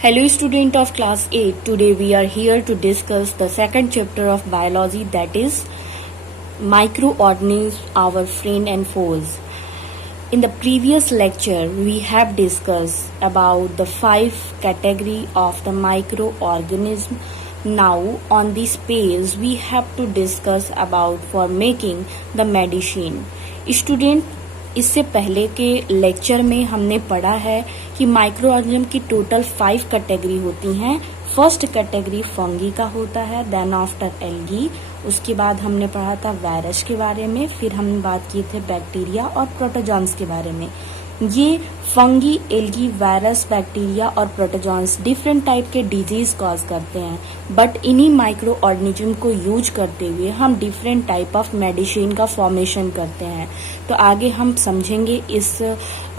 Hello student of class 8. Today we are here to discuss the second chapter of biology, that is microorganisms, our friend and foes. In the previous lecture we have discussed about the 5 category of the microorganism. Now on this page we have to discuss about for making the medicine. Student, इससे पहले के lecture में हमने पढ़ा है कि micro organism की total 5 category होती हैं। फर्स्ट कैटेगरी फंगी का होता है, देन आफ्टर एल्गी, उसके बाद हमने पढ़ा था वायरस के बारे में, फिर हमने बात की थे बैक्टीरिया और प्रोटोजोन्स के बारे में। ये फंगी, एल्गी, वायरस, बैक्टीरिया और प्रोटोजोन्स डिफरेंट टाइप के डिजीज कॉज करते हैं, बट इन्हीं माइक्रो ऑर्गेनिज्म को यूज करते हुए हम डिफरेंट टाइप ऑफ मेडिसिन का फॉर्मेशन करते हैं। तो आगे हम समझेंगे, इस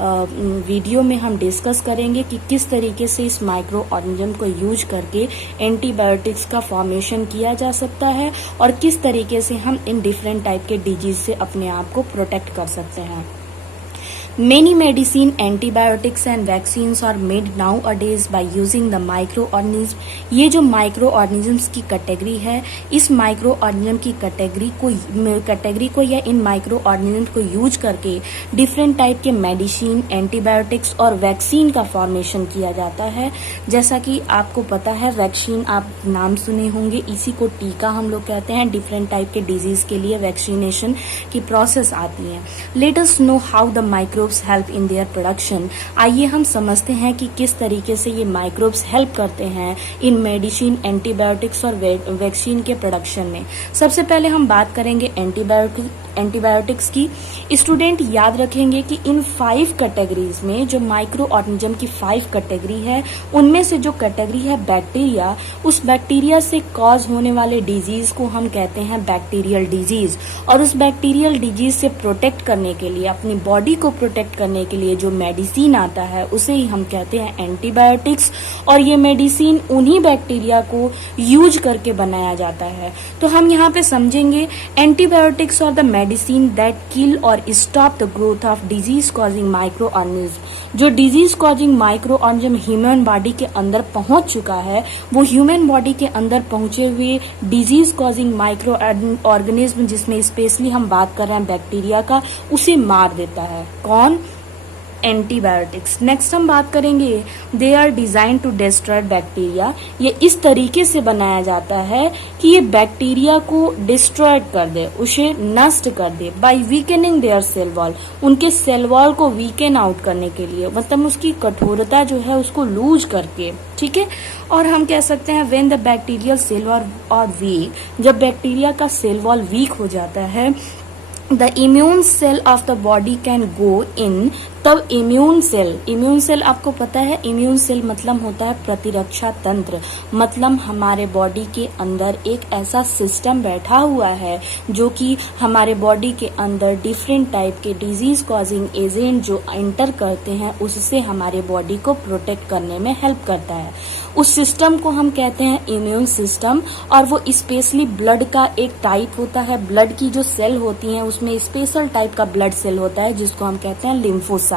वीडियो में हम डिस्कस करेंगे कि किस तरीके से इस माइक्रो ऑर्गेनिज्म को यूज करके एंटीबायोटिक्स का फॉर्मेशन किया जा सकता है और किस तरीके से हम इन डिफरेंट टाइप के डिजीज से अपने आप को प्रोटेक्ट कर सकते हैं। Many medicine, antibiotics and vaccines are made nowadays by using the microorganism. ये जो microorganisms की कैटेगरी है, इस microorganism की कैटेगरी को या इन microorganisms को यूज करके डिफरेंट टाइप के मेडिसिन, एंटीबायोटिक्स और वैक्सीन का फॉर्मेशन किया जाता है। जैसा कि आपको पता है, वैक्सीन आप नाम सुने होंगे, इसी को टीका हम लोग कहते हैं। डिफरेंट टाइप के डिजीज के लिए वैक्सीनेशन की प्रोसेस आती है। Let us know how the microbes help in their production. आइए हम समझते हैं कि किस तरीके से ये माइक्रोब्स हेल्प करते हैं इन मेडिसिन, एंटीबायोटिक्स और वैक्सीन के प्रोडक्शन में। सबसे पहले हम बात करेंगे एंटीबायोटिक्स की। स्टूडेंट याद रखेंगे कि इन 5 कैटेगरीज में जो माइक्रो ऑर्गेनिज्म की 5 कैटेगरी है, उनमें से जो कैटेगरी है बैक्टीरिया, उस बैक्टीरिया से कॉज होने वाले डिजीज को हम कहते हैं बैक्टीरियल डिजीज। और उस बैक्टीरियल डिजीज से प्रोटेक्ट करने के लिए, अपनी बॉडी को प्रोटेक्ट करने के लिए जो मेडिसिन आता है उसे ही हम कहते हैं एंटीबायोटिक्स। और ये मेडिसिन उन्हीं बैक्टीरिया को यूज करके बनाया जाता है। तो हम यहाँ पे समझेंगे एंटीबायोटिक्स और द मेडिसिन दैट किल और stop the growth of disease causing microorganism. जो disease causing microorganism human body के अंदर पहुंच चुका है, वो ह्यूमन बॉडी के अंदर पहुंचे हुए डिजीज कॉजिंग माइक्रो ऑर्गेनिज्म, जिसमें स्पेशली हम बात कर रहे हैं बैक्टीरिया का, उसे मार देता है। कौन? एंटीबायोटिक्स। नेक्स्ट हम बात करेंगे they are designed to destroy bacteria. ये इस तरीके से बनाया जाता है कि ये बैक्टीरिया को डिस्ट्रॉय कर दे, उसे नष्ट कर दे, बाय वीकेनिंग देयर सेल वॉल। उनके सेल वॉल को वीकेन आउट करने के लिए, मतलब उसकी कठोरता जो है उसको लूज करके, ठीक है। और हम कह सकते हैं when the bacterial cell wall और वीक, जब बैक्टीरिया का सेल वॉल वीक हो जाता है, the immune cell of the body can go in। तब इम्यून सेल आपको पता है, इम्यून सेल मतलब होता है प्रतिरक्षा तंत्र। मतलब हमारे बॉडी के अंदर एक ऐसा सिस्टम बैठा हुआ है जो कि हमारे बॉडी के अंदर डिफरेंट टाइप के डिजीज कॉजिंग एजेंट जो एंटर करते हैं, उससे हमारे बॉडी को प्रोटेक्ट करने में हेल्प करता है। उस सिस्टम को हम कहते हैं इम्यून सिस्टम। और वो स्पेशली ब्लड का एक टाइप होता है। ब्लड की जो सेल होती हैं उसमें स्पेशल टाइप का ब्लड सेल होता है जिसको हम कहते हैं लिम्फोसाइट।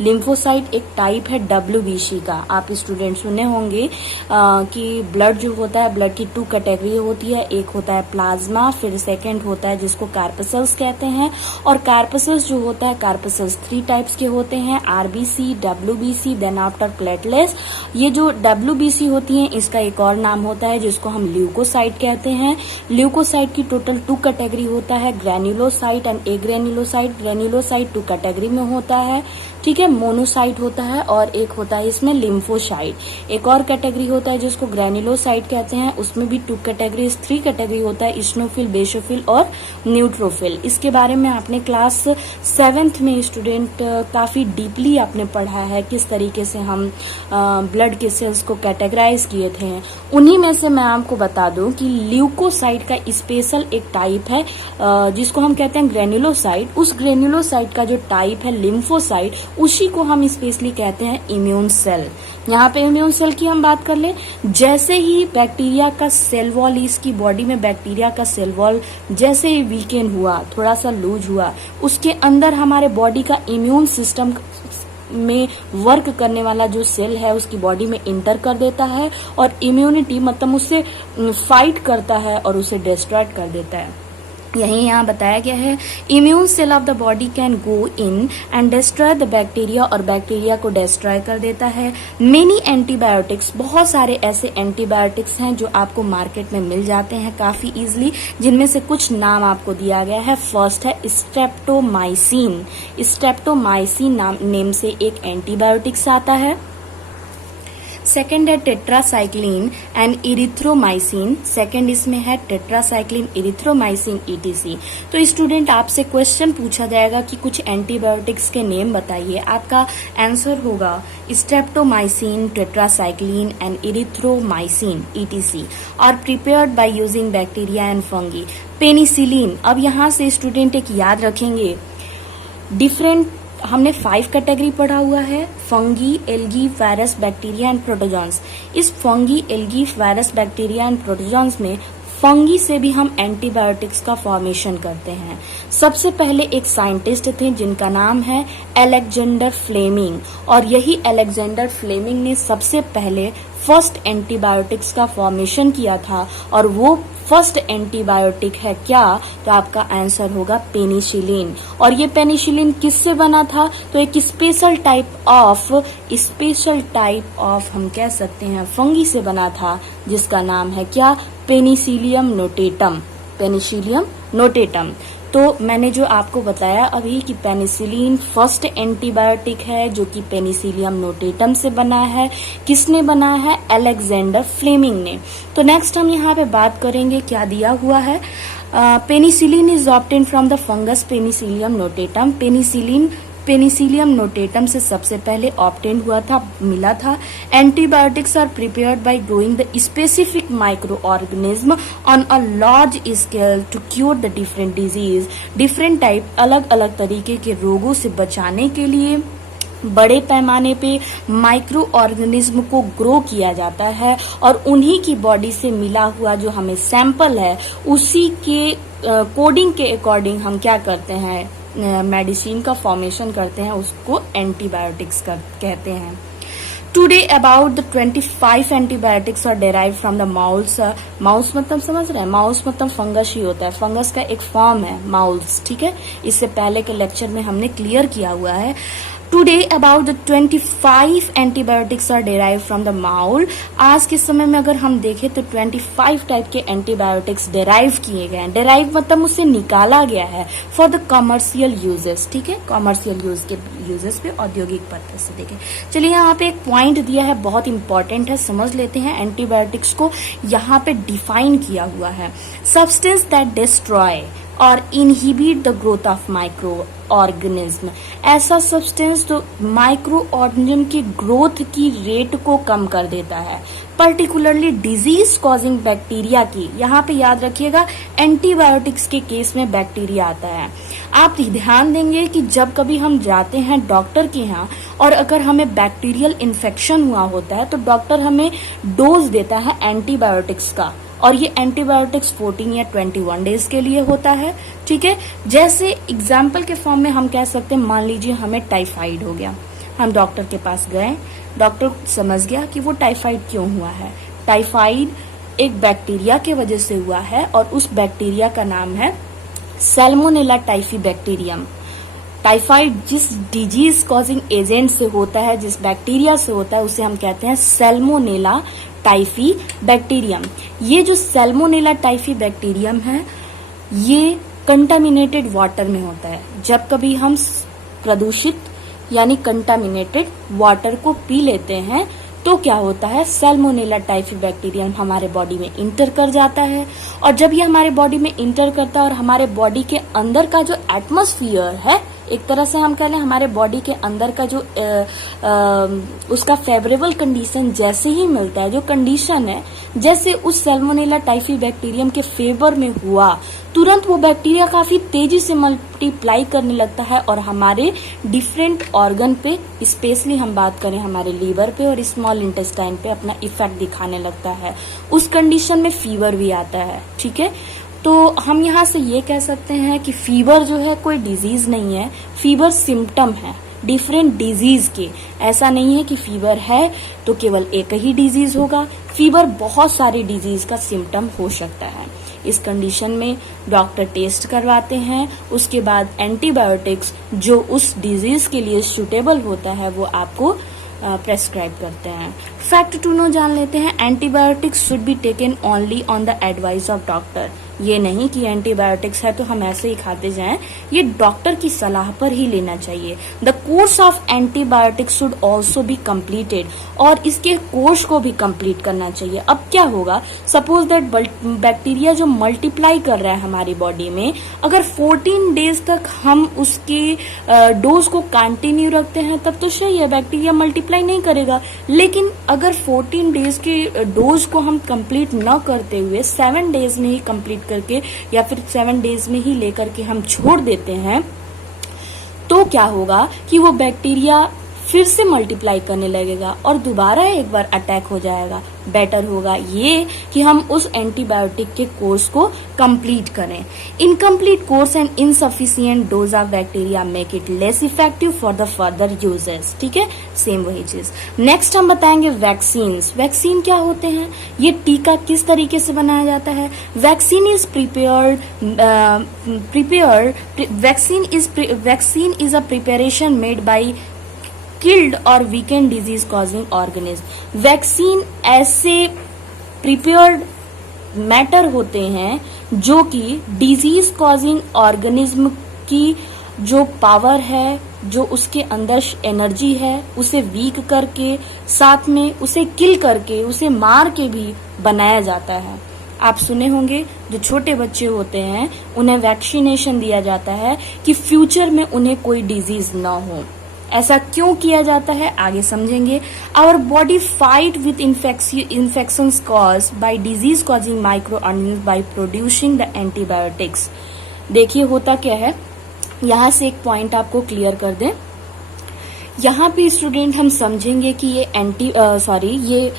लिम्फोसाइट एक टाइप है WBC का। आप स्टूडेंट सुने होंगे कि ब्लड जो होता है, ब्लड की 2 कैटेगरी होती है। एक होता है प्लाज्मा, फिर सेकंड होता है जिसको कार्पसल्स कहते हैं। और कार्पसल्स जो होता है, कार्पसल्स 3 टाइप्स के होते हैं, RBC, WBC, then after platelets. ये जो WBC होती हैं, इसका एक और नाम होता है जिसको हम ल्यूकोसाइट कहते हैं। ल्यूकोसाइट की टोटल 2 कैटेगरी होता है, ग्रेन्युलोसाइट एंड एग्रेन्युलोसाइट। ग्रेन्युलोसाइट 2 कैटेगरी में होता है, ठीक है। मोनोसाइट होता है और एक होता है इसमें लिम्फोसाइट। एक और कैटेगरी होता है जिसको ग्रेन्युलोसाइट कहते हैं, उसमें भी 2 कैटेगरीज, 3 कैटेगरी होता है, इस्नोफिल, बेसोफिल और न्यूट्रोफिल। इसके बारे में आपने क्लास 7th में स्टूडेंट काफी डीपली आपने पढ़ा है, किस तरीके से हम ब्लड के सेल्स को कैटेगराइज किए थे। उन्हीं में से मैं आपको बता दूं कि ल्यूकोसाइट का स्पेशल एक टाइप है जिसको हम कहते हैं ग्रेन्युलोसाइट। उस ग्रेन्युलोसाइट का जो टाइप है लिम्फोसाइट, उसी को हम स्पेशली कहते हैं इम्यून सेल। यहाँ पे इम्यून सेल की हम बात कर ले, जैसे ही बैक्टीरिया का सेल वॉल, इसकी बॉडी में बैक्टीरिया का सेल वॉल जैसे ही वीकेन हुआ, थोड़ा सा लूज हुआ, उसके अंदर हमारे बॉडी का इम्यून सिस्टम में वर्क करने वाला जो सेल है उसकी बॉडी में इंटर कर देता है और इम्यूनिटी मतलब उससे फाइट करता है और उसे डिस्ट्रॉय कर देता है। यही यहाँ बताया गया है, immune cell of the body can go in and destroy the bacteria, और बैक्टीरिया को डिस्ट्रॉय कर देता है। मेनी एंटीबायोटिक्स, बहुत सारे ऐसे एंटीबायोटिक्स हैं जो आपको मार्केट में मिल जाते हैं काफी इजीली, जिनमें से कुछ नाम आपको दिया गया है। फर्स्ट है स्ट्रेप्टोमाइसिन। स्ट्रेप्टोमाइसिन नाम नेम से एक एंटीबायोटिक्स आता है। सेकेंड है टेट्रासाइक्लिन एंड इरिथ्रोमाइसिन। सेकेंड इसमें है टेट्रासाइक्लिन, इरिथ्रोमाइसिन, ईटीसी। तो स्टूडेंट आपसे क्वेश्चन पूछा जाएगा कि कुछ एंटीबायोटिक्स के नेम बताइए, आपका आंसर होगा streptomycin, tetracycline and erythromycin, etc, are prepared by using bacteria and fungi. Penicillin, अब यहाँ से स्टूडेंट एक याद रखेंगे, डिफरेंट हमने 5 कैटेगरी पढ़ा हुआ है, fungi, algae, virus, bacteria and protozoans. इस fungi, algae, virus, bacteria and protozoans में फंगी से भी हम एंटीबायोटिक्स का फॉर्मेशन करते हैं। सबसे पहले एक साइंटिस्ट थे जिनका नाम है अलेक्जेंडर फ्लेमिंग, और यही अलेक्जेंडर फ्लेमिंग ने सबसे पहले फर्स्ट एंटीबायोटिक्स का फॉर्मेशन किया था, और वो फर्स्ट एंटीबायोटिक है क्या, तो आपका आंसर होगा पेनिसिलिन। और ये पेनिसिलिन किससे बना था, तो एक स्पेशल टाइप ऑफ हम कह सकते हैं फंगी से बना था, जिसका नाम है क्या, पेनिसिलियम नोटेटम। Penicillium notatum. तो मैंने जो आपको बताया अभी कि पेनिसिलिन फर्स्ट एंटीबायोटिक है जो कि पेनिसिलियम नोटेटम से बना है। किसने बना है, अलेक्जेंडर फ्लेमिंग ने। तो नेक्स्ट हम यहाँ पे बात करेंगे क्या दिया हुआ है, penicillin is obtain from the fungus penicillium notatum. Penicillium notatum से सबसे पहले ऑब्टेन हुआ था, मिला था। Antibiotics are prepared by growing the specific microorganism on a large scale to cure the different disease. Different type, अलग अलग तरीके के रोगों से बचाने के लिए बड़े पैमाने पे माइक्रो ऑर्गेनिज्म को ग्रो किया जाता है, और उन्हीं की बॉडी से मिला हुआ जो हमें सैंपल है उसी के कोडिंग के अकॉर्डिंग हम क्या करते हैं, मेडिसिन का फॉर्मेशन करते हैं, उसको एंटीबायोटिक्स कहते हैं। Today about the 25 antibiotics are derive from the moulds. Mould मतलब समझ रहे हैं, माउस मतलब फंगस ही होता है, फंगस का एक फॉर्म है माउल्स, ठीक है। इससे पहले के लेक्चर में हमने क्लियर किया हुआ है। Today about the 25 antibiotics are derive from the mould. आज के समय में अगर हम देखें तो 25 टाइप के एंटीबायोटिक्स डेराइव किए गए हैं। डेराइव मतलब उससे निकाला गया है फॉर द कमर्शियल यूजेस, ठीक है, कमर्शियल यूजेस पे, औद्योगिक पर्पज से। देखें, चलिए यहाँ पे एक पॉइंट दिया है, बहुत इंपॉर्टेंट है, समझ लेते हैं। एंटीबायोटिक्स को यहाँ पे डिफाइन किया हुआ है, सब्सटेंस दैट डिस्ट्रॉय और inhibit the growth of micro organism. ऐसा सब्सटेंस जो माइक्रो ऑर्गेनिज्म की ग्रोथ की रेट को कम कर देता है, पर्टिकुलरली डिजीज कॉजिंग बैक्टीरिया की। यहाँ पे याद रखिएगा एंटीबायोटिक्स के केस में बैक्टीरिया आता है। आप ध्यान देंगे कि जब कभी हम जाते हैं डॉक्टर के यहाँ और अगर हमें बैक्टीरियल इन्फेक्शन हुआ होता है तो डॉक्टर हमें डोज देता है एंटीबायोटिक्स का, और ये एंटीबायोटिक्स 14 या 21 डेज के लिए होता है, ठीक है। जैसे एग्जाम्पल के फॉर्म में हम कह सकते हैं, मान लीजिए हमें टाइफाइड हो गया, हम डॉक्टर के पास गए, डॉक्टर समझ गया कि वो टाइफाइड क्यों हुआ है। टाइफाइड एक बैक्टीरिया के वजह से हुआ है, और उस बैक्टीरिया का नाम है सैल्मोनेला टाइफी बैक्टीरियम। टाइफाइड जिस डिजीज कॉजिंग एजेंट से होता है, जिस बैक्टीरिया से होता है, उसे हम कहते हैं सैल्मोनेला टाइफी बैक्टीरियम। ये जो सैल्मोनेला टाइफी बैक्टीरियम है, ये कंटामिनेटेड वाटर में होता है। जब कभी हम प्रदूषित यानी कंटामिनेटेड वाटर को पी लेते हैं तो क्या होता है, सैल्मोनेला टाइफी बैक्टीरियम हमारे बॉडी में इंटर कर जाता है, और जब ये हमारे बॉडी में इंटर करता है और हमारे बॉडी के अंदर का जो एटमॉस्फेयर है, एक तरह से हम कह लें हमारे बॉडी के अंदर का जो उसका फेवरेबल कंडीशन जैसे ही मिलता है, जो कंडीशन है जैसे उस सैल्मोनेला टाइफी बैक्टीरियम के फेवर में हुआ, तुरंत वो बैक्टीरिया काफी तेजी से मल्टीप्लाई करने लगता है और हमारे डिफरेंट ऑर्गन पे, स्पेशली हम बात करें हमारे लीवर पे और स्मॉल इंटेस्टाइन पे, अपना इफेक्ट दिखाने लगता है। उस कंडीशन में फीवर भी आता है, ठीक है। तो हम यहाँ से ये कह सकते हैं कि फीवर जो है कोई डिजीज नहीं है, फीवर सिम्टम है। डिफरेंट डिजीज के। ऐसा नहीं है कि फीवर है तो केवल एक ही डिजीज होगा, फीवर बहुत सारी डिजीज का सिम्टम हो सकता है। इस कंडीशन में डॉक्टर टेस्ट करवाते हैं, उसके बाद एंटीबायोटिक्स जो उस डिजीज के लिए सुटेबल होता है वो आपको प्रेस्क्राइब करते हैं। फैक्ट टू नो जान लेते हैं। Antibiotics should be taken only on the advice of doctor. ये नहीं कि एंटीबायोटिक्स है तो हम ऐसे ही खाते जाएं, ये डॉक्टर की सलाह पर ही लेना चाहिए। The course of antibiotics should also be completed, और इसके कोर्स को भी कंप्लीट करना चाहिए। अब क्या होगा, सपोज दैट बैक्टीरिया जो मल्टीप्लाई कर रहा है हमारी बॉडी में, अगर 14 डेज तक हम उसके डोज को कंटिन्यू रखते हैं तब तो सही है, बैक्टीरिया मल्टीप्लाई नहीं करेगा। लेकिन अगर 14 डेज के डोज को हम कंप्लीट न करते हुए 7 डेज में ही कंप्लीट करके या फिर 7 डेज में ही लेकर के हम छोड़ देते हैं, तो क्या होगा कि वो बैक्टीरिया फिर से मल्टीप्लाई करने लगेगा और दोबारा एक बार अटैक हो जाएगा। बेटर होगा ये कि हम उस एंटीबायोटिक के कोर्स को कंप्लीट करें। Incomplete course and insufficient dose of bacteria make it less effective for the further uses. ठीक है, सेम वही चीज। नेक्स्ट हम बताएंगे वैक्सीन्स। वैक्सीन क्या होते हैं, ये टीका किस तरीके से बनाया जाता है। Vaccine is vaccine is a preparation made by killed और weakened disease causing organism. Vaccine ऐसे प्रिपेयर्ड मैटर होते हैं जो कि डिजीज कॉजिंग ऑर्गेनिज्म की जो पावर है, जो उसके अंदर एनर्जी है, उसे वीक करके, साथ में उसे किल करके, उसे मार के भी बनाया जाता है। आप सुने होंगे जो छोटे बच्चे होते हैं उन्हें वैक्सीनेशन दिया जाता है कि फ्यूचर में उन्हें कोई डिजीज ना हो। ऐसा क्यों किया जाता है आगे समझेंगे। Our body fight with infections caused by disease causing microorganism by producing the antibiotics. देखिए होता क्या है, यहाँ से एक पॉइंट आपको क्लियर कर दें। यहाँ पे स्टूडेंट हम समझेंगे कि ये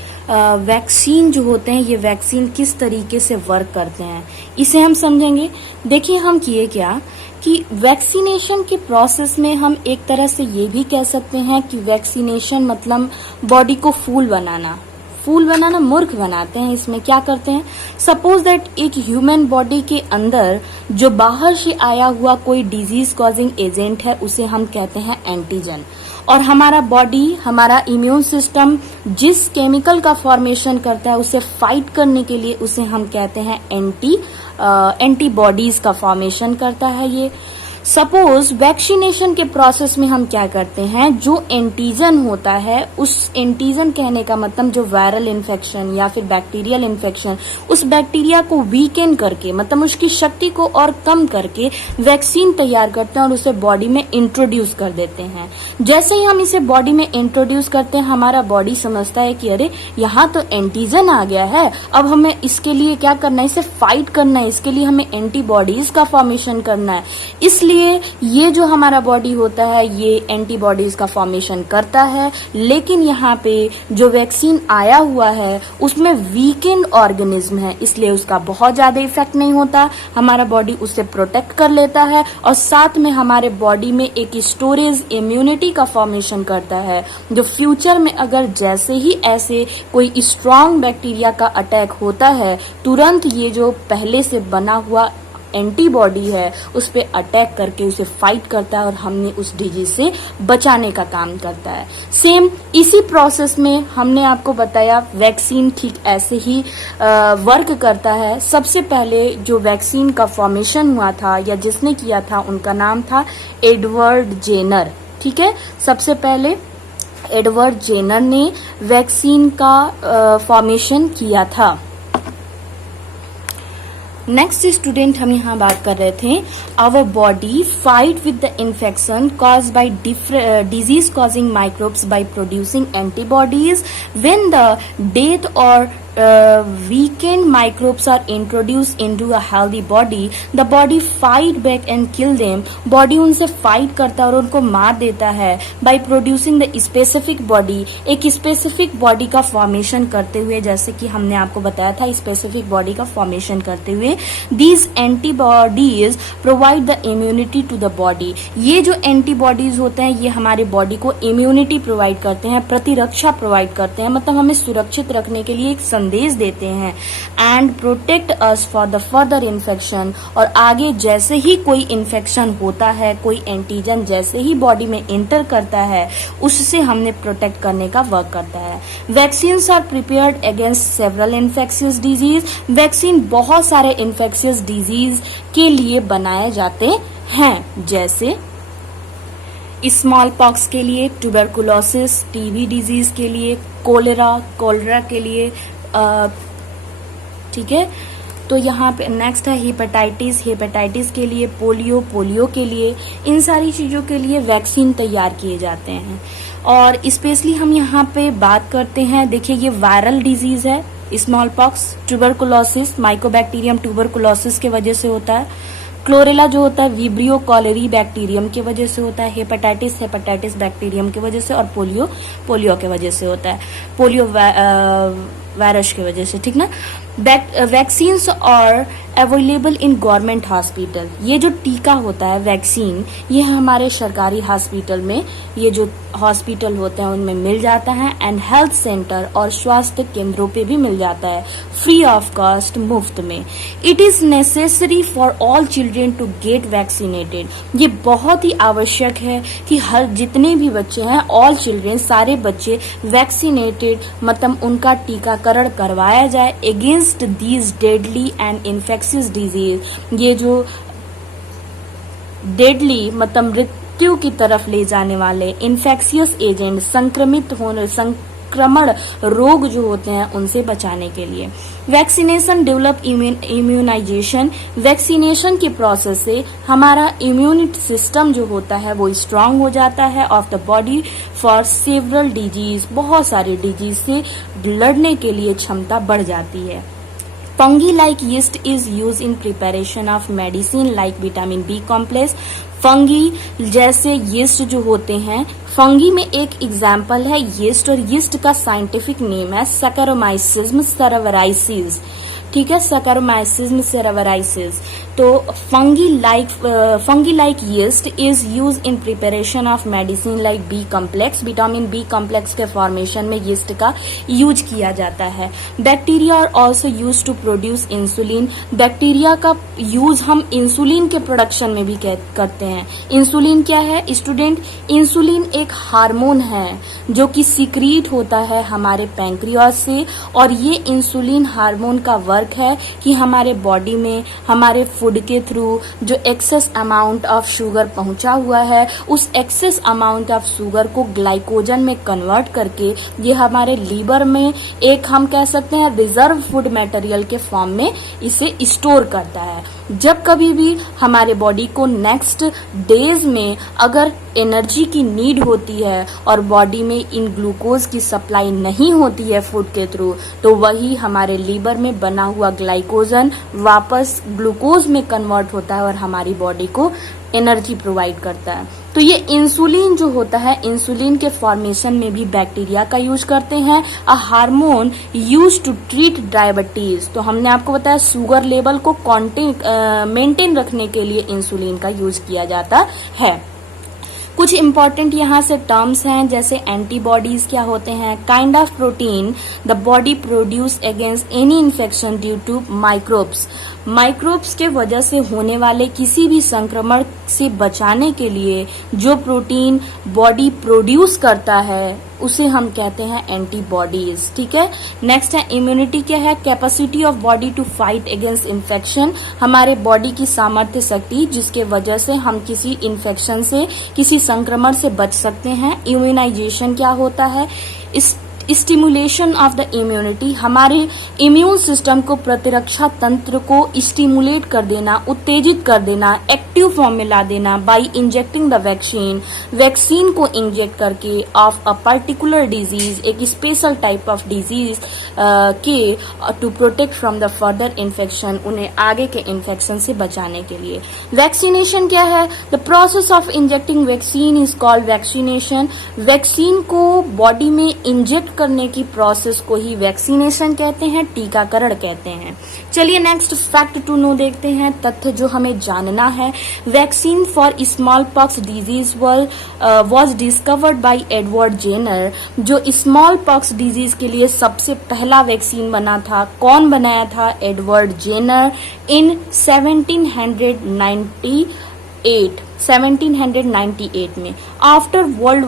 वैक्सीन जो होते हैं, ये वैक्सीन किस तरीके से वर्क करते हैं, इसे हम समझेंगे। देखिए हम किए क्या कि वैक्सीनेशन के प्रोसेस में हम एक तरह से ये भी कह सकते हैं कि वैक्सीनेशन मतलब बॉडी को फूल बनाना मूर्ख बनाते हैं। इसमें क्या करते हैं, सपोज दैट एक ह्यूमन बॉडी के अंदर जो बाहर से आया हुआ कोई डिजीज कॉजिंग एजेंट है उसे हम कहते हैं एंटीजन, और हमारा बॉडी, हमारा इम्यून सिस्टम जिस केमिकल का फॉर्मेशन करता है उसे फाइट करने के लिए उसे हम कहते हैं एंटीबॉडीज का फॉर्मेशन करता है। ये सपोज वैक्सीनेशन के प्रोसेस में हम क्या करते हैं, जो एंटीजन होता है, उस एंटीजन कहने का मतलब जो वायरल इन्फेक्शन या फिर बैक्टीरियल इन्फेक्शन, उस बैक्टीरिया को वीकेन करके, मतलब उसकी शक्ति को और कम करके वैक्सीन तैयार करते हैं और उसे बॉडी में इंट्रोड्यूस कर देते हैं। जैसे ही हम इसे बॉडी में इंट्रोड्यूस करते हैं, हमारा बॉडी समझता है कि अरे यहाँ तो एंटीजन आ गया है, अब हमें इसके लिए क्या करना है, इसे फाइट करना है, इसके लिए हमें एंटीबॉडीज का फॉर्मेशन करना है। इसलिए ये जो हमारा बॉडी होता है ये एंटीबॉडीज का फॉर्मेशन करता है। लेकिन यहाँ पे जो वैक्सीन आया हुआ है उसमें वीकेंड ऑर्गेनिज्म है, इसलिए उसका बहुत ज्यादा इफेक्ट नहीं होता, हमारा बॉडी उससे प्रोटेक्ट कर लेता है और साथ में हमारे बॉडी में एक स्टोरेज इम्यूनिटी का फॉर्मेशन करता है, जो फ्यूचर में अगर जैसे ही ऐसे कोई स्ट्रांग बैक्टीरिया का अटैक होता है, तुरंत ये जो पहले से बना हुआ एंटीबॉडी है उस पे अटैक करके उसे फाइट करता है और हमने उस डिजीज से बचाने का काम करता है। सेम इसी प्रोसेस में हमने आपको बताया वैक्सीन ठीक ऐसे ही वर्क करता है। सबसे पहले जो वैक्सीन का फॉर्मेशन हुआ था या जिसने किया था उनका नाम था एडवर्ड जेनर। ठीक है, सबसे पहले एडवर्ड जेनर ने वैक्सीन का फॉर्मेशन किया था। नेक्स्ट स्टूडेंट हम यहाँ बात कर रहे थे, our body fight with the infection cause by disease causing microbes by producing antibodies when the death और weakened microbes are introduced into a healthy body, the body fight back and kill them. Body उनसे fight करता है और उनको मार देता है by producing the specific body, एक स्पेसिफिक बॉडी का फॉर्मेशन करते हुए, जैसे कि हमने आपको बताया था स्पेसिफिक बॉडी का फॉर्मेशन करते हुए. These antibodies provide the immunity to the body. ये जो एंटीबॉडीज होते हैं ये हमारे बॉडी को इम्यूनिटी प्रोवाइड करते हैं, प्रतिरक्षा प्रोवाइड करते हैं, मतलब हमें सुरक्षित रखने के लिए एक संदेश देते हैं. And protect us for the further infection, और आगे जैसे ही कोई इन्फेक्शन होता है, कोई एंटीजन जैसे ही बॉडी में एंटर करता है, उससे हमने प्रोटेक्ट करने का वर्क करता है. Vaccines are prepared against several infectious disease. Vaccine बहुत सारे इन्फेक्शियस डिजीज के लिए बनाए जाते हैं, जैसे स्मॉल पॉक्स के लिए, ट्यूबरकुलोसिस टीबी डिजीज के लिए, कोलेरा के लिए, ठीक है. तो यहाँ पे नेक्स्ट है हेपेटाइटिस के लिए, पोलियो के लिए. इन सारी चीजों के लिए वैक्सीन तैयार किए जाते हैं. और स्पेशली हम यहाँ पे बात करते हैं, देखिए ये वायरल डिजीज है, small pox, tuberculosis Mycobacterium tuberculosis के वजह से होता है. क्लोरेला जो होता है विब्रियो कॉलेरी बैक्टीरियम की वजह से होता है. हेपेटाइटिस बैक्टीरियम की वजह से, और पोलियो के वजह से होता है, पोलियो वायरस की वजह से, ठीक ना. वैक्सीन्स और अवेलेबल इन गवर्नमेंट हॉस्पिटल. ये जो टीका होता है वैक्सीन, ये हमारे सरकारी हॉस्पिटल में, ये जो हॉस्पिटल होते हैं उनमें मिल जाता है. एंड हेल्थ सेंटर और स्वास्थ्य केंद्रों पे भी मिल जाता है फ्री ऑफ कॉस्ट, मुफ्त में. It is necessary for all children to get vaccinated. ये बहुत ही आवश्यक है कि हर जितने भी बच्चे हैं, ऑल चिल्ड्रेन, सारे बच्चे वैक्सीनेटेड, मतलब उनका टीकाकरण करवाया जाए against these deadly and infectious disease. ये जो डेडली मतलब मृत्यु की तरफ ले जाने वाले इन्फेक्शियस एजेंट, संक्रमण रोग जो होते हैं उनसे बचाने के लिए. Vaccination develop immunization. वैक्सीनेशन के प्रोसेस से हमारा इम्यूनिटी सिस्टम जो होता है वो स्ट्रांग हो जाता है of the body for several disease. बहुत सारे डिजीज से लड़ने के लिए क्षमता बढ़ जाती है. Fungi like yeast is use in preparation of medicine like vitamin B complex. Fungi जैसे यीस्ट जो होते हैं, फंगी में एक एग्जाम्पल है यीस्ट, और यीस्ट का साइंटिफिक नेम है सैकरोमाइसिस सेरावराइसिस, ठीक है, सैकरोमाइसिस सेरावराइसिस. तो fungi like yeast is use in preparation of medicine like B complex. Vitamin B complex के फॉर्मेशन में यीस्ट का यूज किया जाता है. Bacteria are also use to produce insulin. Bacteria का यूज हम इंसुलिन के प्रोडक्शन में भी करते हैं. इंसुलिन क्या है स्टूडेंट? इंसुलिन एक हार्मोन है जो कि सीक्रीट होता है हमारे पैंक्रियास से, और ये इंसुलिन हार्मोन का वर्क है कि हमारे बॉडी में हमारे फूड के थ्रू जो एक्सेस अमाउंट ऑफ शुगर पहुंचा हुआ है, उस एक्सेस अमाउंट ऑफ शुगर को ग्लाइकोजन में कन्वर्ट करके ये हमारे लीवर में एक, हम कह सकते हैं, रिजर्व फूड मटेरियल के फॉर्म में इसे स्टोर करता है. जब कभी भी हमारे बॉडी को नेक्स्ट डेज में अगर एनर्जी की नीड होती है और बॉडी में इन ग्लूकोज की सप्लाई नहीं होती है फूड के थ्रू, तो वही हमारे लीवर में बना हुआ ग्लाइकोजन वापस ग्लूकोज में कन्वर्ट होता है और हमारी बॉडी को एनर्जी प्रोवाइड करता है. तो ये इंसुलिन जो होता है, इंसुलिन के फॉर्मेशन में भी बैक्टीरिया का यूज करते हैं. A hormone use to treat diabetes. तो हमने आपको बताया शुगर लेवल को मेंटेन रखने के लिए इंसुलिन का यूज किया जाता है. कुछ इंपॉर्टेंट यहाँ से टर्म्स हैं, जैसे एंटीबॉडीज क्या होते हैं? Kind of protein the body produce against any infection due to microbes. Microbes के वजह से होने वाले किसी भी संक्रमण से बचाने के लिए जो प्रोटीन बॉडी प्रोड्यूस करता है उसे हम कहते हैं एंटीबॉडीज. ठीक है. नेक्स्ट है इम्यूनिटी. क्या है? Capacity of body to fight against infection. हमारे बॉडी की सामर्थ्य शक्ति जिसके वजह से हम किसी इन्फेक्शन से, किसी संक्रमण से बच सकते हैं. इम्यूनाइजेशन क्या होता है? स्टिमुलेशन ऑफ द इम्यूनिटी, हमारे इम्यून सिस्टम को, प्रतिरक्षा तंत्र को स्टिमुलेट कर देना, उत्तेजित कर देना, एक्टिव फॉर्म में ला देना by injecting the vaccine, vaccine को इंजेक्ट करके ऑफ अ पर्टिकुलर डिजीज, एक स्पेशल टाइप ऑफ डिजीज के to protect from the further infection, उन्हें आगे के इन्फेक्शन से बचाने के लिए। वैक्सीनेशन क्या है? The process of injecting vaccine is called vaccination. Vaccine को बॉडी में इंजेक्ट करने की प्रोसेस को ही वैक्सीनेशन कहते हैं, टीकाकरण कहते हैं। चलिए नेक्स्ट फैक्ट टू नो देखते हैं, तथ्य जो हमें जानना है। Vaccine for smallpox disease was discovered by Edward Jenner. जो स्मॉल पॉक्स डिजीज के लिए सबसे पहला वैक्सीन बना था, कौन बनाया था? एडवर्ड जेनर इन 1798 में। After world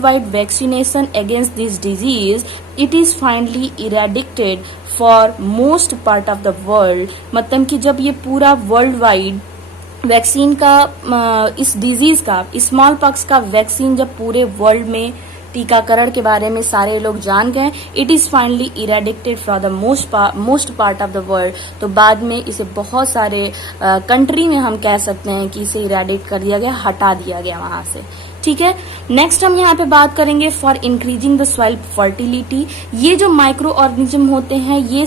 wide vaccination against this disease, it is finally eradicated for most part of the world. मतलब कि जब ये पूरा वर्ल्ड वाइड वैक्सीन का इस डिजीज का, स्मॉल पॉक्स का वैक्सीन जब पूरे वर्ल्ड में टीकाकरण के बारे में सारे लोग जान गए, it is finally eradicated from the most part of the world. तो बाद में इसे बहुत सारे कंट्री में हम कह सकते हैं कि इसे इरेडिकेट कर दिया गया, हटा दिया गया वहां से। ठीक है, नेक्स्ट हम यहाँ पे बात करेंगे for increasing the soil fertility. ये जो माइक्रो ऑर्गेनिज्म होते हैं, ये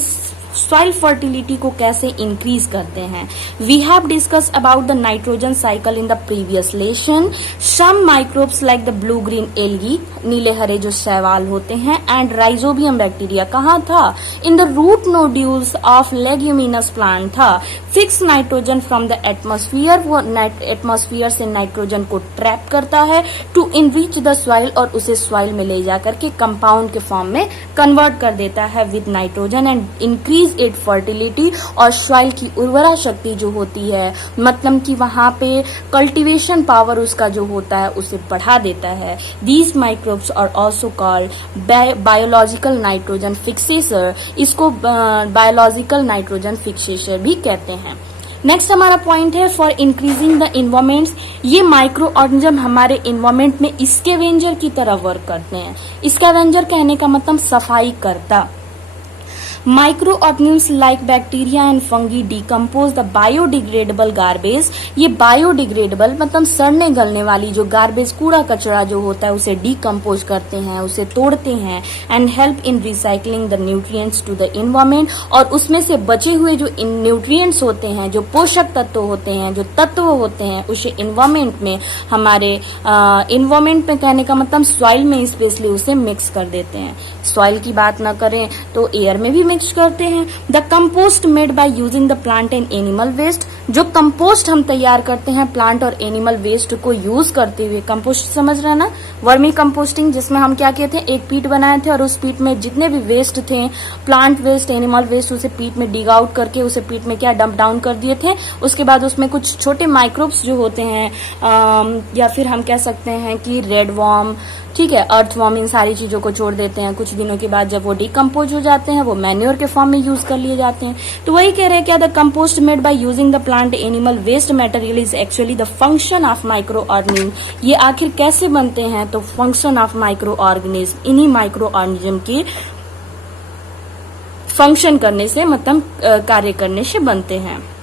सॉइल फर्टिलिटी को कैसे इंक्रीज करते हैं। We have discuss about the nitrogen cycle in the previous lesson. Some microbes like the blue green algae, नीले हरे जो शैवाल होते हैं, एंड राइजोबियम बैक्टीरिया कहाँ था? In the root nodules of leguminous plant था। Fix nitrogen from the atmosphere, वो एटमोस्फियर से नाइट्रोजन को ट्रैप करता है टू इनरिच द सॉइल, और उसे सॉइल में ले जाकर के कंपाउंड के फॉर्म में कन्वर्ट कर देता है with nitrogen and increase it fertility, और सॉइल की उर्वरा शक्ति जो होती है, मतलब कि वहां पे कल्टीवेशन पावर उसका जो होता है उसे बढ़ा देता है। These microbes are also called biological nitrogen fixers, इसको बायोलॉजिकल नाइट्रोजन फिक्सेसर भी कहते हैं। नेक्स्ट हमारा पॉइंट है फॉर इंक्रीजिंग द इन्वायरमेंट्स। ये माइक्रो ऑर्गेनिज्म हमारे इन्वायरमेंट में स्कैवेंजर की तरह वर्क करते हैं। स्कैवेंजर कहने का मतलब सफाई करता। Micro organism like bacteria and fungi decompose the biodegradable garbage. ये बायोडिग्रेडेबल मतलब सड़ने गलने वाली जो गार्बेज, कूड़ा कचरा जो होता है, उसे डिकम्पोज करते हैं, उसे तोड़ते हैं, and help in recycling the nutrients to the environment. और उसमें से बचे हुए जो न्यूट्रिएंट्स होते हैं, जो पोषक तत्व होते हैं, जो तत्व होते हैं, उसे इन्वायरमेंट में, हमारे इन्वायरमेंट में कहने का मतलब सॉइल में स्पेशली उसे मिक्स कर देते हैं। सॉइल की बात ना करें तो एयर में भी मिक्स करते हैं। The compost made by using the plant and animal waste. जो कंपोस्ट हम तैयार करते हैं प्लांट और एनिमल वेस्ट को यूज करते हुए, कंपोस्ट समझ रहे ना, वर्मी कंपोस्टिंग, जिसमें हम क्या किए थे, एक पीट बनाए थे और उस पीट में जितने भी वेस्ट थे, प्लांट वेस्ट, एनिमल वेस्ट, उसे पीट में डिग आउट करके उसे पीट में क्या डंप डाउन कर दिए थे। उसके बाद उसमें कुछ छोटे माइक्रोब्स जो होते हैं, या फिर हम कह सकते हैं कि रेड वॉर्म, ठीक है, अर्थवॉर्म, इन सारी चीजों को छोड़ देते हैं। कुछ दिनों के बाद जब वो डिकम्पोज हो जाते हैं, वो मैन्योर के फॉर्म में यूज कर लिए जाते हैं। तो वही कह रहे हैं क्या, the compost made by using the plant animal waste material is actually the function of microorganism. ये आखिर कैसे बनते हैं? तो फंक्शन ऑफ माइक्रो ऑर्गेनिज्म, इन्हीं माइक्रो ऑर्गेनिज्म के फंक्शन करने से, मतलब कार्य करने से बनते हैं।